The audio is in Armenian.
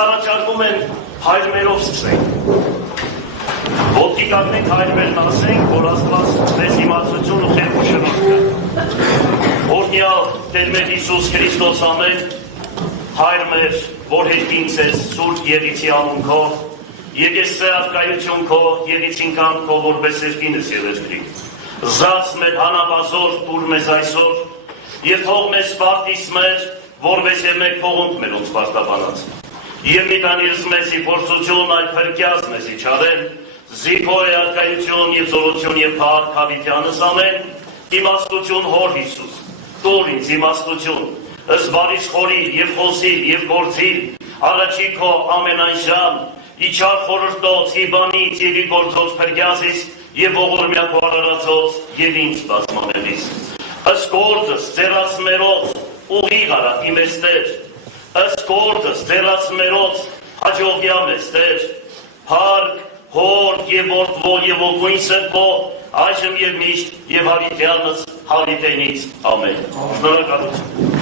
առաջարկում են հայրմերով սկսենք։ Ոտքի կանգնենք հայրմերն ասենք, որ Աստված մեզ իմացություն ու խելք ու շնորհք կա։ Օրհնյալ Տեր մեր Հիսուս Քրիստոս ամեն, Հայր մեր, որ հետքինց ես սուրբ Եղիցի անուն քո, եկես սե արկայություն քո, Եղիցին կամ քո, որպես երկինս եւ երկրի։ Զած մեր հանապազոր տուր մեզ այսօր, եւ թող մեզ սպարտիս մեր, որովհետեւ մեկ փողոնք մեր ոնց պարտաբանած։ Եվ մի տանիրս մեզի փորձություն այլ փրկյաց մեզի չարեն, զիփոյ արկայություն եւ զորություն եւ փառք հավիտյանս ամեն, իմաստություն հոր Հիսուս, տուր ինձ իմաստություն, ըստ բարիս խորի եւ խոսի եւ գործի, առաջի քո ամենայն ժամ, իջար խորհրդոց, իբանից եւ ի գործոց փրկյացիս եւ ողորմյա քո արարածոց եւ ինձ բազմամելիս։ Ըստ գործս ձեռած մերոց ուղիղ արա իմես Տեր, ըստ գործս ձեռած մերոց հաջողյա մեզ Տեր, փառք, հոր եւ որդվոր եւ ոգույն սրբո, այժմ եւ միշտ եւ հավիտյանս հավիտենից ամեն։ Շնորհակալություն։